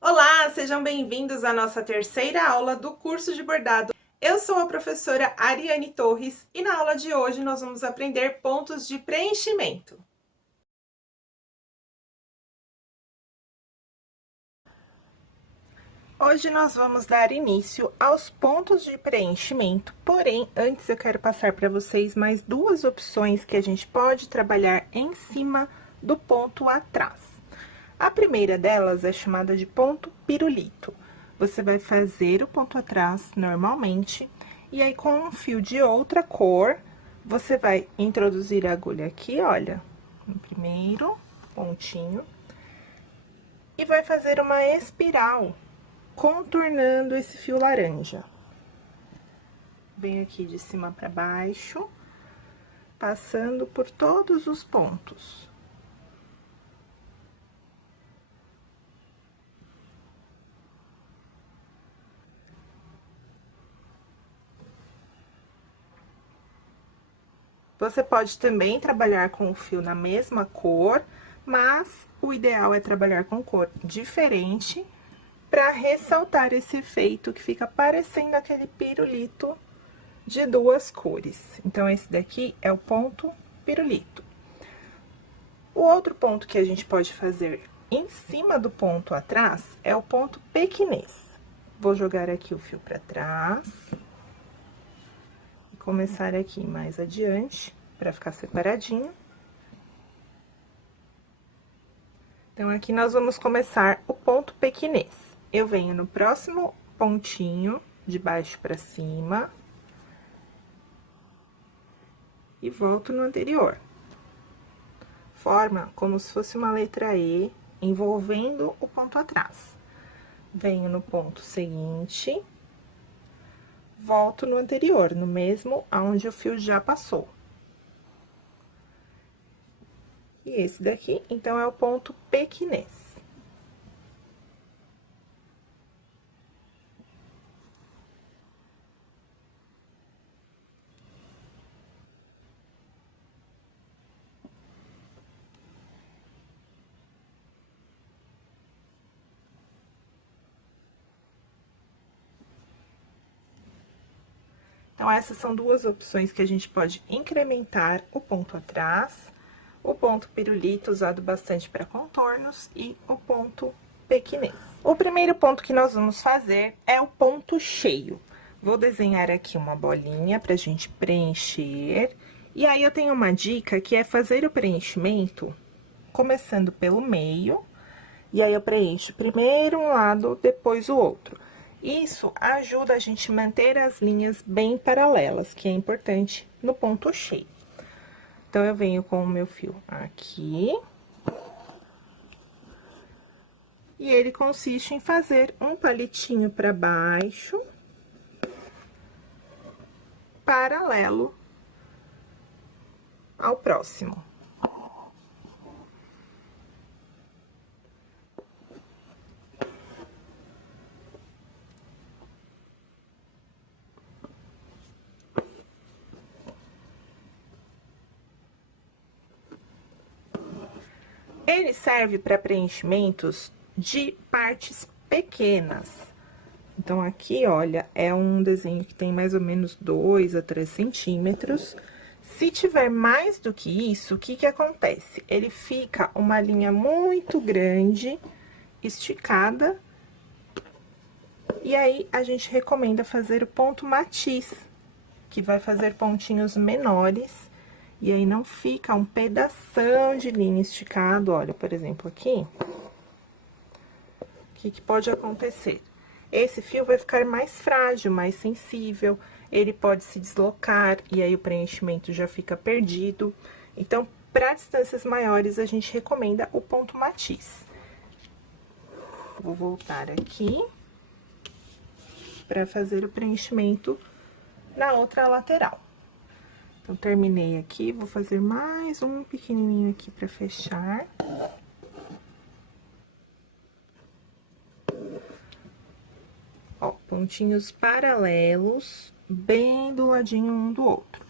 Olá, sejam bem-vindos à nossa terceira aula do curso de bordado. Eu sou a professora Ariane Torres e na aula de hoje nós vamos aprender pontos de preenchimento. Hoje nós vamos dar início aos pontos de preenchimento, porém, antes eu quero passar para vocês mais duas opções que a gente pode trabalhar em cima do ponto atrás. A primeira delas é chamada de ponto pirulito. Você vai fazer o ponto atrás normalmente, e aí com um fio de outra cor, você vai introduzir a agulha aqui, olha, no primeiro pontinho, e vai fazer uma espiral, contornando esse fio laranja. Vem aqui de cima para baixo, passando por todos os pontos. Você pode também trabalhar com o fio na mesma cor, mas o ideal é trabalhar com cor diferente para ressaltar esse efeito que fica parecendo aquele pirulito de duas cores. Então, esse daqui é o ponto pirulito. O outro ponto que a gente pode fazer em cima do ponto atrás é o ponto pequinês. Vou jogar aqui o fio para trás. Começar aqui mais adiante, para ficar separadinho. Então, aqui nós vamos começar o ponto pequinês. Eu venho no próximo pontinho, de baixo para cima. E volto no anterior. Forma como se fosse uma letra E, envolvendo o ponto atrás. Venho no ponto seguinte. Volto no anterior, no mesmo aonde o fio já passou. E esse daqui, então, é o ponto pequinês. Então, essas são duas opções que a gente pode incrementar o ponto atrás, o ponto pirulito, usado bastante para contornos, e o ponto pequinês. O primeiro ponto que nós vamos fazer é o ponto cheio. Vou desenhar aqui uma bolinha pra gente preencher, e aí eu tenho uma dica que é fazer o preenchimento começando pelo meio, e aí eu preencho primeiro um lado, depois o outro. Isso ajuda a gente manter as linhas bem paralelas, que é importante no ponto cheio. Então, eu venho com o meu fio aqui. E ele consiste em fazer um palitinho para baixo, paralelo ao próximo. Ele serve para preenchimentos de partes pequenas. Então, aqui, olha, é um desenho que tem mais ou menos 2 a 3 centímetros. Se tiver mais do que isso, o que que acontece? Ele fica uma linha muito grande, esticada, e aí a gente recomenda fazer o ponto matiz, que vai fazer pontinhos menores, e aí não fica um pedação de linha esticado. Olha, por exemplo, aqui, o que que pode acontecer? Esse fio vai ficar mais frágil, mais sensível, ele pode se deslocar, e aí o preenchimento já fica perdido. Então, para distâncias maiores, a gente recomenda o ponto matiz. Vou voltar aqui para fazer o preenchimento na outra lateral. Então, terminei aqui, vou fazer mais um pequenininho aqui para fechar. Ó, pontinhos paralelos, bem do ladinho um do outro.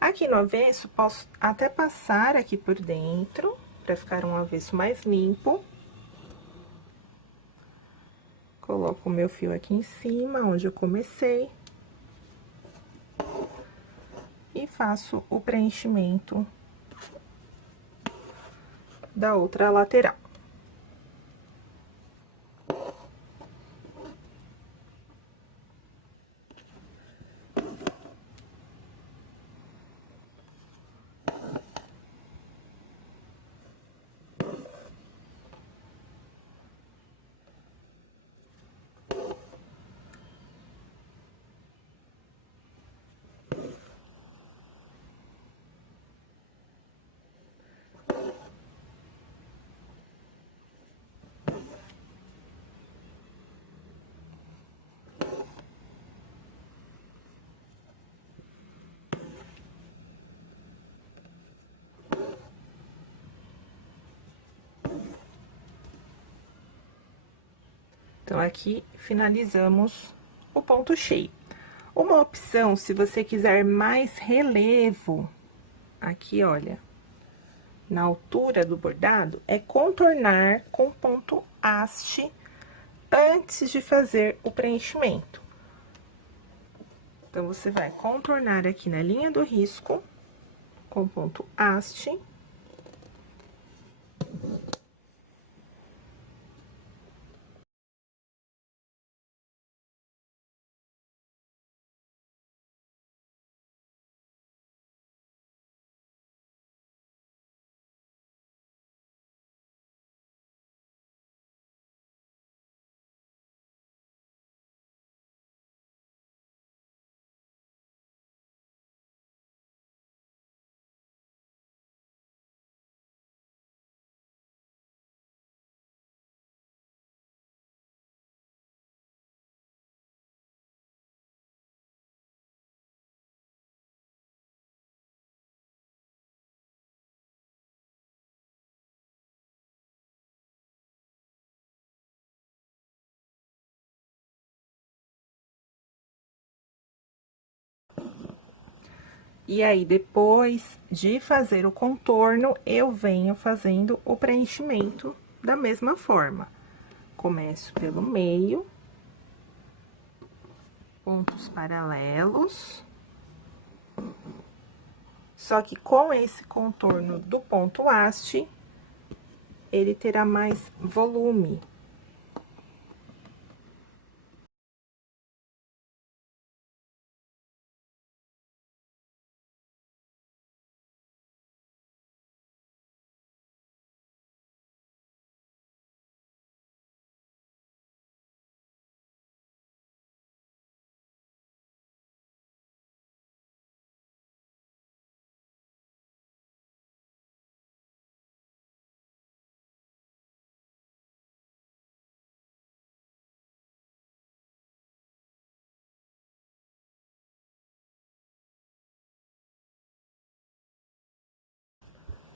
Aqui no avesso, posso até passar aqui por dentro, para ficar um avesso mais limpo. Coloco o meu fio aqui em cima, onde eu comecei. E faço o preenchimento da outra lateral. Então, aqui, finalizamos o ponto cheio. Uma opção, se você quiser mais relevo, aqui, olha, na altura do bordado, é contornar com ponto haste antes de fazer o preenchimento. Então, você vai contornar aqui na linha do risco com ponto haste. E aí, depois de fazer o contorno, eu venho fazendo o preenchimento da mesma forma. Começo pelo meio, pontos paralelos. Só que com esse contorno do ponto haste, ele terá mais volume.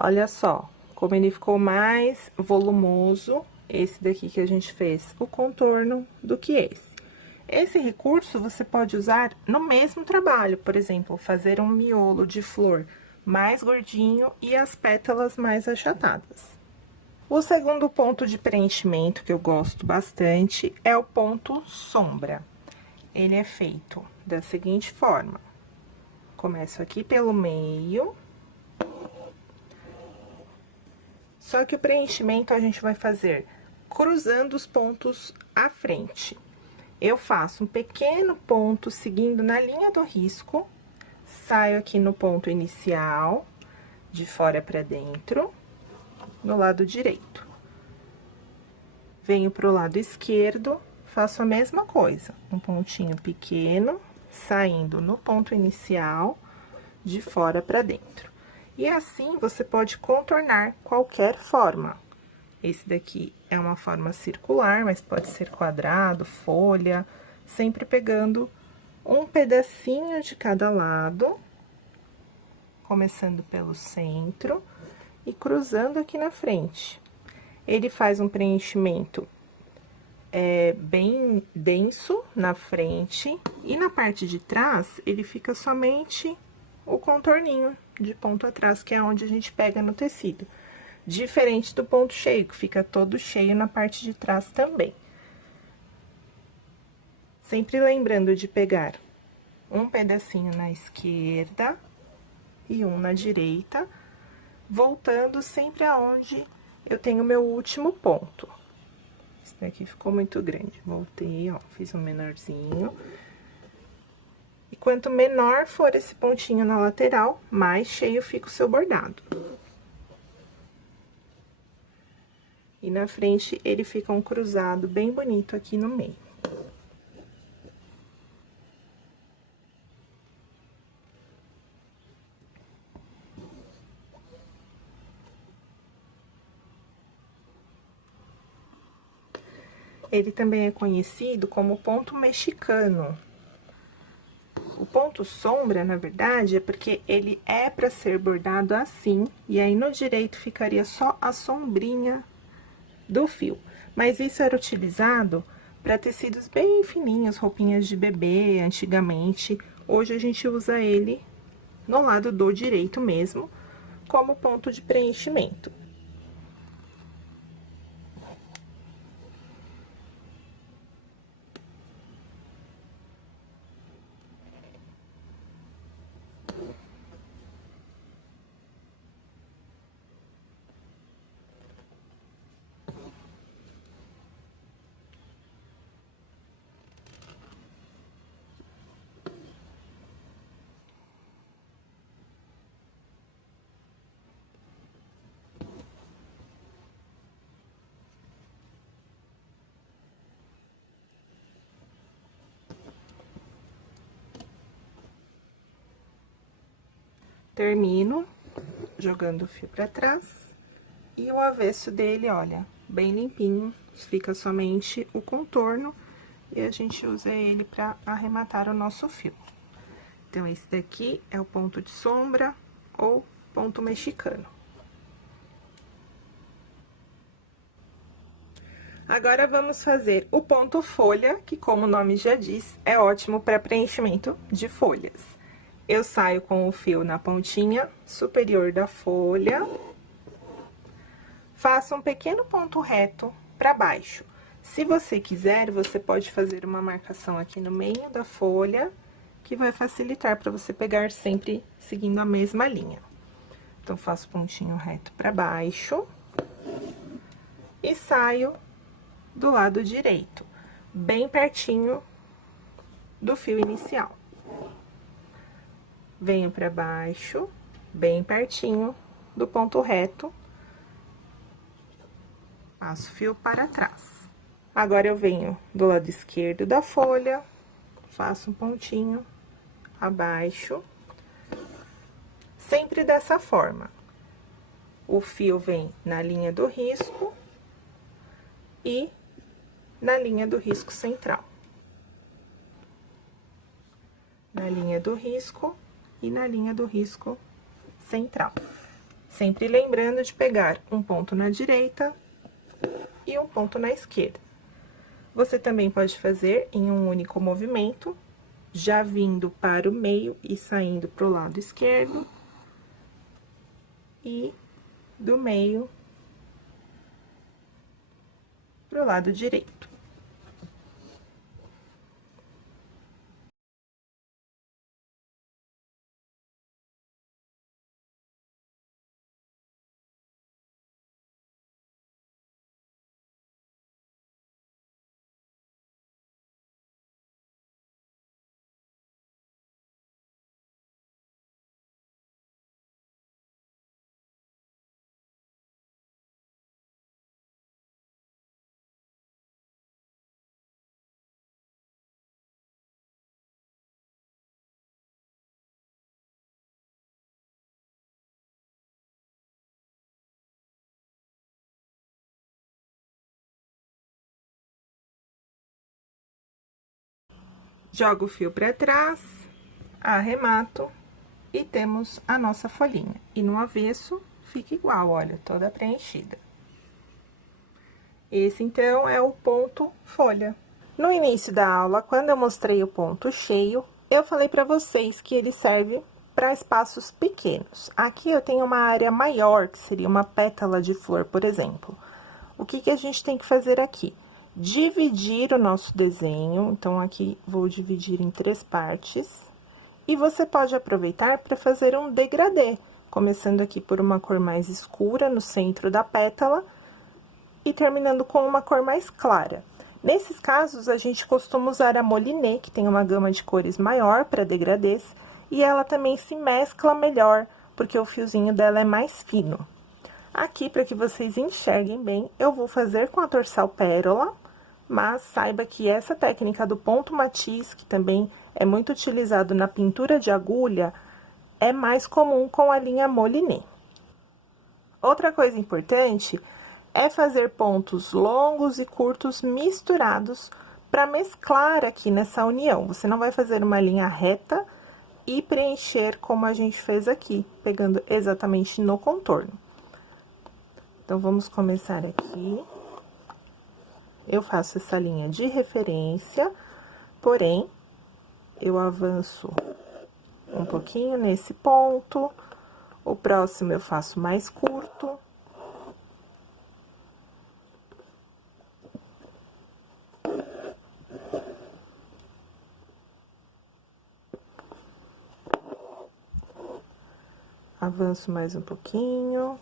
Olha só, como ele ficou mais volumoso, esse daqui que a gente fez o contorno, do que esse. Esse recurso você pode usar no mesmo trabalho, por exemplo, fazer um miolo de flor mais gordinho e as pétalas mais achatadas. O segundo ponto de preenchimento que eu gosto bastante é o ponto sombra. Ele é feito da seguinte forma: começo aqui pelo meio. Só que o preenchimento a gente vai fazer cruzando os pontos à frente. Eu faço um pequeno ponto seguindo na linha do risco, saio aqui no ponto inicial, de fora pra dentro, no lado direito. Venho pro lado esquerdo, faço a mesma coisa, um pontinho pequeno, saindo no ponto inicial, de fora pra dentro. E assim, você pode contornar qualquer forma. Esse daqui é uma forma circular, mas pode ser quadrado, folha, sempre pegando um pedacinho de cada lado, começando pelo centro e cruzando aqui na frente. Ele faz um preenchimento bem denso na frente, e na parte de trás, ele fica somente o contorninho de ponto atrás, que é onde a gente pega no tecido. Diferente do ponto cheio, que fica todo cheio na parte de trás também. Sempre lembrando de pegar um pedacinho na esquerda e um na direita, voltando sempre aonde eu tenho meu último ponto. Esse daqui ficou muito grande, voltei, ó, fiz um menorzinho. E quanto menor for esse pontinho na lateral, mais cheio fica o seu bordado. E na frente, ele fica um cruzado bem bonito aqui no meio. Ele também é conhecido como ponto mexicano. O ponto sombra, na verdade, é porque ele é para ser bordado assim, e aí no direito ficaria só a sombrinha do fio. Mas isso era utilizado para tecidos bem fininhos, roupinhas de bebê, antigamente. Hoje a gente usa ele no lado do direito mesmo, como ponto de preenchimento. Termino jogando o fio pra trás, e o avesso dele, olha, bem limpinho, fica somente o contorno, e a gente usa ele pra arrematar o nosso fio. Então, esse daqui é o ponto de sombra ou ponto mexicano. Agora, vamos fazer o ponto folha, que, como o nome já diz, é ótimo para preenchimento de folhas. Eu saio com o fio na pontinha superior da folha, faço um pequeno ponto reto para baixo. Se você quiser, você pode fazer uma marcação aqui no meio da folha, que vai facilitar para você pegar sempre seguindo a mesma linha. Então, faço pontinho reto para baixo e saio do lado direito, bem pertinho do fio inicial. Venho para baixo, bem pertinho do ponto reto, passo fio para trás. Agora, eu venho do lado esquerdo da folha, faço um pontinho abaixo, sempre dessa forma. O fio vem na linha do risco e na linha do risco central. Na linha do risco e na linha do risco central. Sempre lembrando de pegar um ponto na direita e um ponto na esquerda. Você também pode fazer em um único movimento, já vindo para o meio e saindo para o lado esquerdo, e do meio para o lado direito. Jogo o fio para trás, arremato e temos a nossa folhinha. E no avesso fica igual, olha, toda preenchida. Esse, então, é o ponto folha. No início da aula, quando eu mostrei o ponto cheio, eu falei para vocês que ele serve para espaços pequenos. Aqui eu tenho uma área maior, que seria uma pétala de flor, por exemplo. O que que a gente tem que fazer aqui? dividir o nosso desenho. Então, aqui vou dividir em 3 partes. E você pode aproveitar para fazer um degradê, começando aqui por uma cor mais escura no centro da pétala e terminando com uma cor mais clara. Nesses casos, a gente costuma usar a Moliné, que tem uma gama de cores maior para degradês, e ela também se mescla melhor, porque o fiozinho dela é mais fino. Aqui, para que vocês enxerguem bem, eu vou fazer com a Torçal Pérola, mas saiba que essa técnica do ponto matiz, que também é muito utilizado na pintura de agulha, é mais comum com a linha Moliné. Outra coisa importante é fazer pontos longos e curtos misturados para mesclar aqui nessa união. Você não vai fazer uma linha reta e preencher como a gente fez aqui, pegando exatamente no contorno. Então, vamos começar aqui. Eu faço essa linha de referência, porém, eu avanço um pouquinho nesse ponto. O próximo eu faço mais curto. Avanço mais um pouquinho.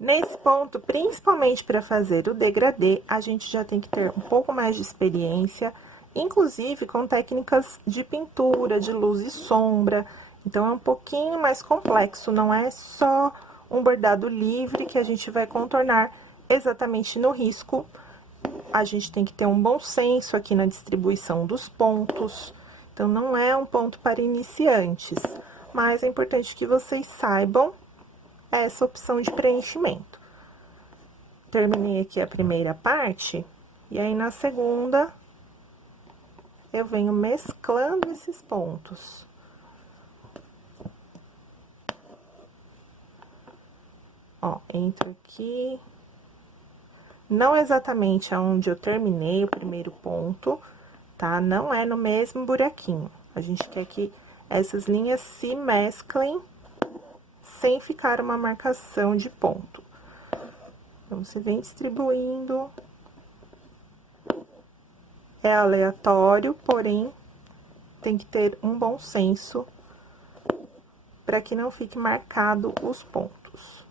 Nesse ponto, principalmente para fazer o degradê, a gente já tem que ter um pouco mais de experiência, inclusive com técnicas de pintura, de luz e sombra. Então, é um pouquinho mais complexo, não é só um bordado livre que a gente vai contornar exatamente no risco. A gente tem que ter um bom senso aqui na distribuição dos pontos. Então, não é um ponto para iniciantes, mas é importante que vocês saibam essa opção de preenchimento. Terminei aqui a primeira parte, e aí na segunda, eu venho mesclando esses pontos. Ó, entro aqui, não exatamente aonde eu terminei o primeiro ponto, tá? Não é no mesmo buraquinho. A gente quer que essas linhas se mesclem sem ficar uma marcação de ponto. Então, você vem distribuindo. É aleatório, porém, tem que ter um bom senso para que não fique marcado os pontos.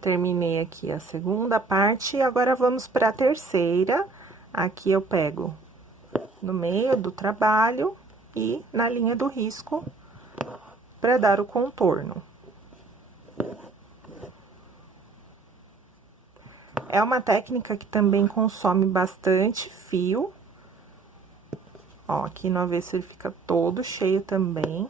Terminei aqui a segunda parte, e agora vamos para a terceira. Aqui eu pego no meio do trabalho e na linha do risco para dar o contorno. É uma técnica que também consome bastante fio. Ó, aqui no avesso ele fica todo cheio também.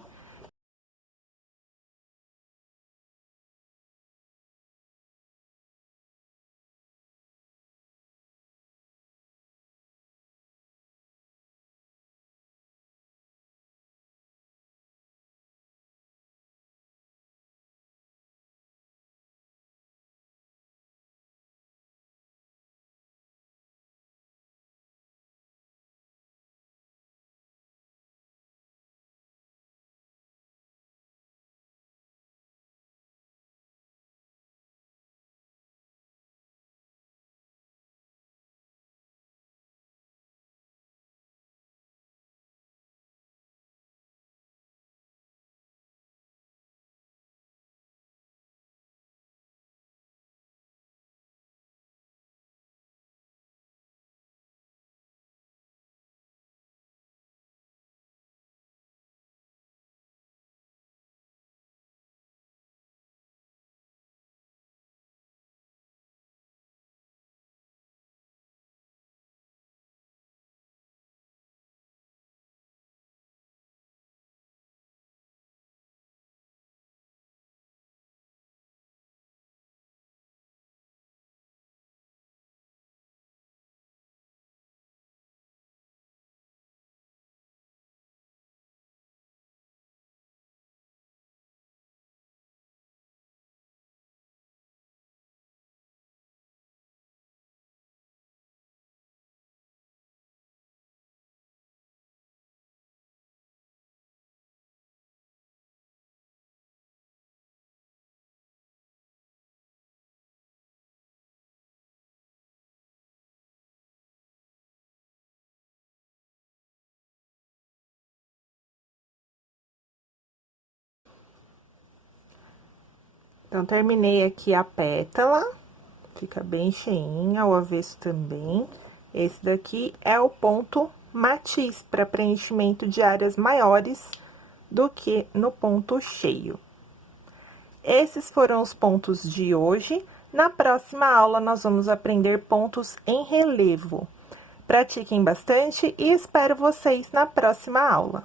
Então, terminei aqui a pétala, fica bem cheinha, o avesso também. Esse daqui é o ponto matiz, para preenchimento de áreas maiores do que no ponto cheio. Esses foram os pontos de hoje. Na próxima aula, nós vamos aprender pontos em relevo. Pratiquem bastante e espero vocês na próxima aula.